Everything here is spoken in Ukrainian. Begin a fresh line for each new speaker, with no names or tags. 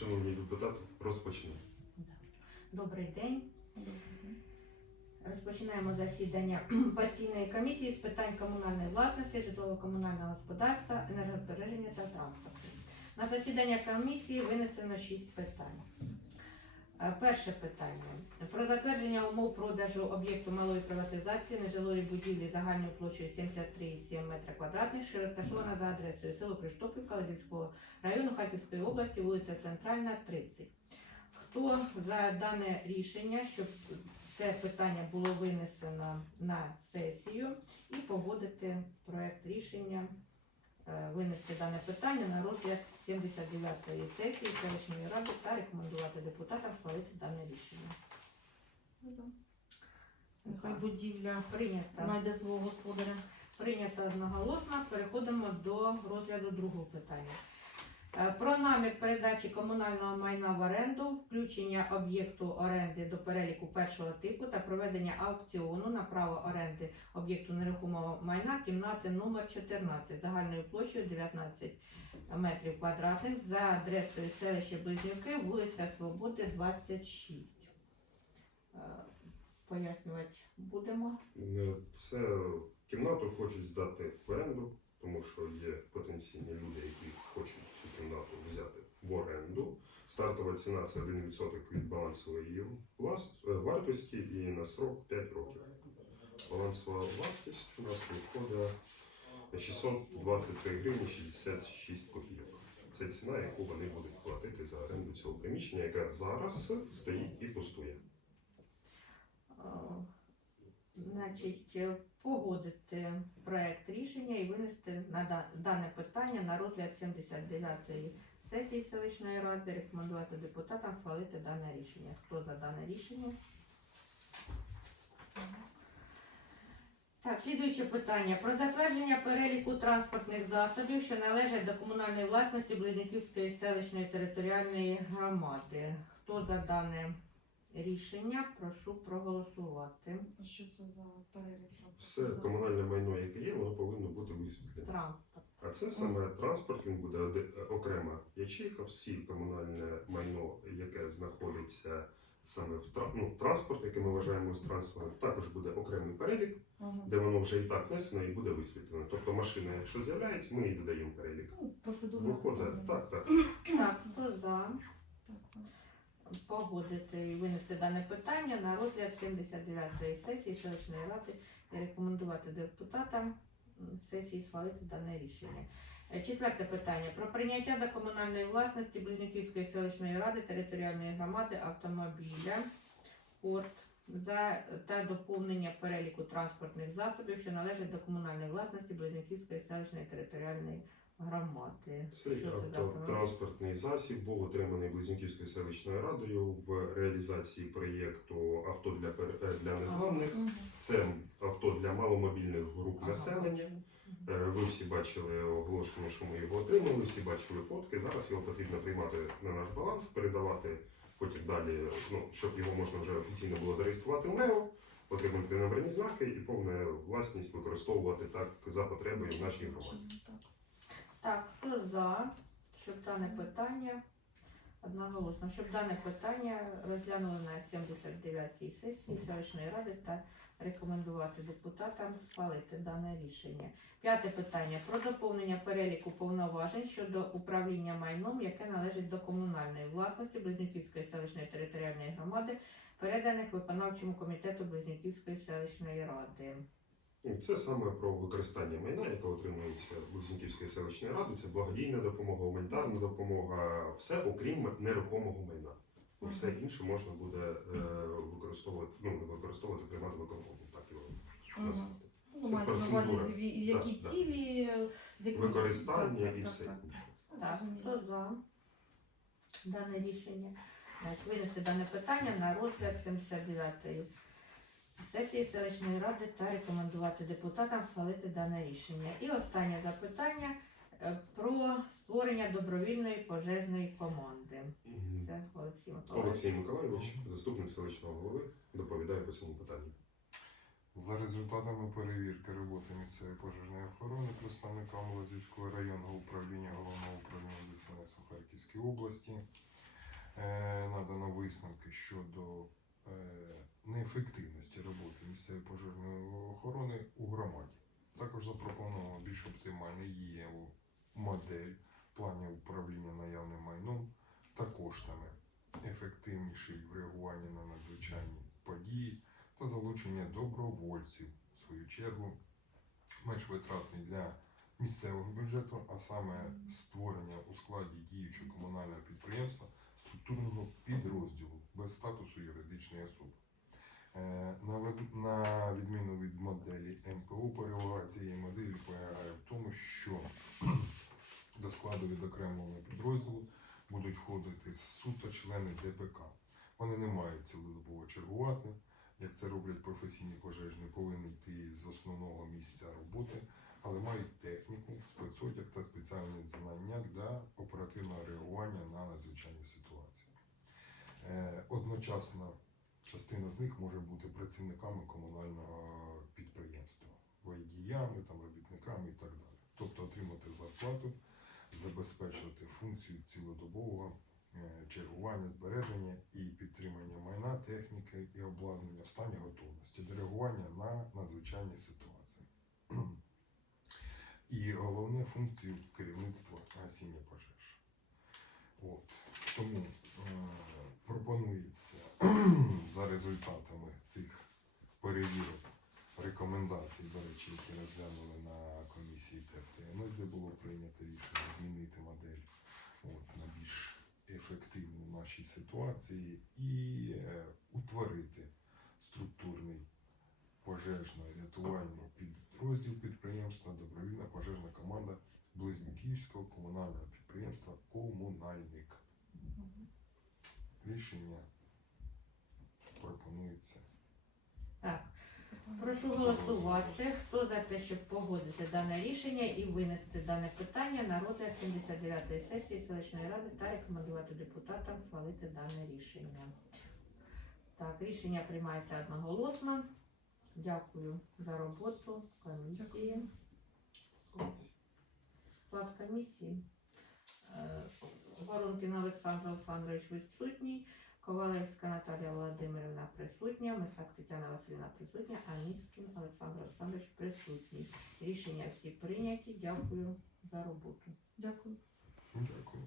Шановні депутати, розпочнемо.
Добрий день. Розпочинаємо засідання постійної комісії з питань комунальної власності, житлово-комунального господарства, енергозбереження та транспорту. На засідання комісії винесено 6 питань. Е, Перше питання про затвердження умов продажу об'єкту малої приватизації нежилої будівлі загальною площею 73,7 метра квадратних, що розташована за адресою село Криштопівка Лазівського району Харківської області, вулиця Центральна, 30. Хто за дане рішення, щоб це питання було винесено на сесію і погодити проект рішення, е, винести дане питання на розгляд 79-ї сесії селищної ради та рекомендувати депутатам схвалити дане рішення.
Нехай будівля
прийнята.
знайде свого господаря.
Прийнята одноголосно. Переходимо до розгляду другого питання. Е, Про намір передачі комунального майна в оренду, включення об'єкту оренди до переліку першого типу та проведення аукціону на право оренди об'єкту нерухомого майна кімнати номер 14 загальною площею 19 метрів квадратних за адресою селища Близнюки, вулиця Свободи, 26. Е, Пояснювати будемо.
Е, Це кімнату хочуть здати в оренду, тому що є потенційні люди, які хочуть цю кімнату взяти в оренду. Стартова ціна це 1% від балансової її е, вартості і на срок 5 років. Балансова вартість у нас виходить 623 гривні 66 копійок. Це ціна, яку вони будуть платити за оренду цього приміщення, яке зараз стоїть і пустує.
Значить, е, погодити проект рішення і винести на дане питання на розгляд 79-ї сесії селищної ради, рекомендувати депутатам схвалити дане рішення. Хто за дане рішення? Так, слідуюче питання про затвердження переліку транспортних засобів, що належать до комунальної власності Близнюківської селищної територіальної громади. Хто за дане рішення? Прошу проголосувати.
А що це за перелік?
Все комунальне майно, яке є, воно повинно бути висвітлене.
Транспорт.
А це саме транспорт, буде окрема ячейка, всі комунальне майно, яке знаходиться саме в ну, транспорт, який ми вважаємо з транспортом, також буде окремий перелік, де воно вже і так внесено і буде висвітлено. Тобто машина, якщо з'являється, ми їй додаємо перелік.
Ну, процедура.
Виходить, так, так.
Так, хто за погодити і винести дане питання на розгляд 79-ї сесії селищної ради і рекомендувати депутатам сесії схвалити дане рішення. Е, Четверте питання про прийняття до комунальної власності Близнюківської селищної ради територіальної громади автомобіля порт за та доповнення переліку транспортних засобів, що належать до комунальної власності Близнюківської селищної територіальної громади.
Цей
Що це за автомобіль?
автотранспортний засіб був отриманий Близнюківською селищною радою в реалізації проєкту авто для пер- е, для незламних.
Мгм.
Це авто для маломобільних груп
Ага,
населення.
бачу.
Е, Ви всі бачили оголошення, що ми його отримали, всі бачили фотки. Зараз його потрібно приймати на наш баланс, передавати потім далі, ну, щоб його можна вже офіційно було зареєструвати в НЕО, отримати номерні знаки і повне власність використовувати так за потребою в нашій громаді.
Так.
Так, хто за, щоб дане питання одноголосно, щоб дане питання розглянули на 79-й сесії селищної ради та рекомендувати депутатам схвалити дане рішення. П'яте питання про доповнення переліку повноважень щодо управління майном, яке належить до комунальної власності Близнюківської селищної територіальної громади, переданих виконавчому комітету Близнюківської селищної ради.
Це саме про використання майна, яке отримується Близнюківською селищною радою. Це благодійна допомога, гуманітарна допомога, все окрім нерухомого майна. Все інше можна буде е, використовувати, ну не використовувати, приймати виконкому, так його назвати.
Ну, мається на увазі, які
Так,
цілі, з якими-
Використання
Так,
і
так,
все
так,
інше.
так.
Так, хто за дане рішення? Значить, Винести дане питання на розгляд 79-ї сесії селищної ради та рекомендувати депутатам схвалити дане рішення. І останнє запитання е, про створення добровільної пожежної команди. Це Олексій Миколаївич.
Олексій Миколайович, заступник селищного голови, доповідає по цьому питанню.
За результатами перевірки роботи місцевої пожежної охорони представниками Лазівського районного управління головного управління ДСНС у Харківській області Е, надано висновки щодо е, неефективності місцевої пожежної охорони у громаді. Також запропоновано більш оптимальну ЄВу модель планів управління наявним майном та коштами, ефективніший в реагуванні на надзвичайні події та залучення добровольців, в свою чергу, менш витратний для місцевого бюджету, а саме створення у складі діючого комунального підприємства структурного підрозділу без статусу юридичної особи. Е, На, відміну від моделі МПО, перевага цієї моделі полягає в тому, що до складу відокремленого підрозділу будуть входити суто члени ДПК. Вони не мають цілодобово чергувати, як це роблять професійні пожежні, повинні йти з основного місця роботи, але мають техніку, спецодяг та спеціальні знання для оперативного реагування на надзвичайні ситуації. Е, Одночасно частина з них може бути працівниками комунального підприємства, водіями, там, робітниками і так далі. Тобто отримати зарплату, забезпечувати функцію цілодобового е, чергування, збереження і підтримання майна, техніки і обладнання в стані готовності до реагування на надзвичайні ситуації. І головне функцію керівництва гасіння пожеж. От. Тому е, пропонується результатами цих перевірок рекомендацій, до речі, які розглянули на комісії ТФТМС, де було прийнято рішення змінити модель от, на більш ефективну в нашій ситуації і е, утворити структурний пожежно-рятувальний підрозділ підприємства Добровільна пожежна команда Близнюківського комунального підприємства Комунальник. Рішення пропонується.
Так, прошу голосувати. Хто за те, щоб погодити дане рішення і винести дане питання на розгляд 79-ї сесії селищної ради та рекомендувати депутатам схвалити дане рішення. Так, рішення приймається одноголосно. Дякую за роботу комісії. Склад комісії. Е, Воронкін Олександр Олександрович відсутній. Ковалевська Наталія Володимирівна присутня, Мисак Тетяна Васильівна присутня, а Олександр Олександрович присутній. Рішення всі прийняті. Дякую за роботу.
Дякую.
Дякую.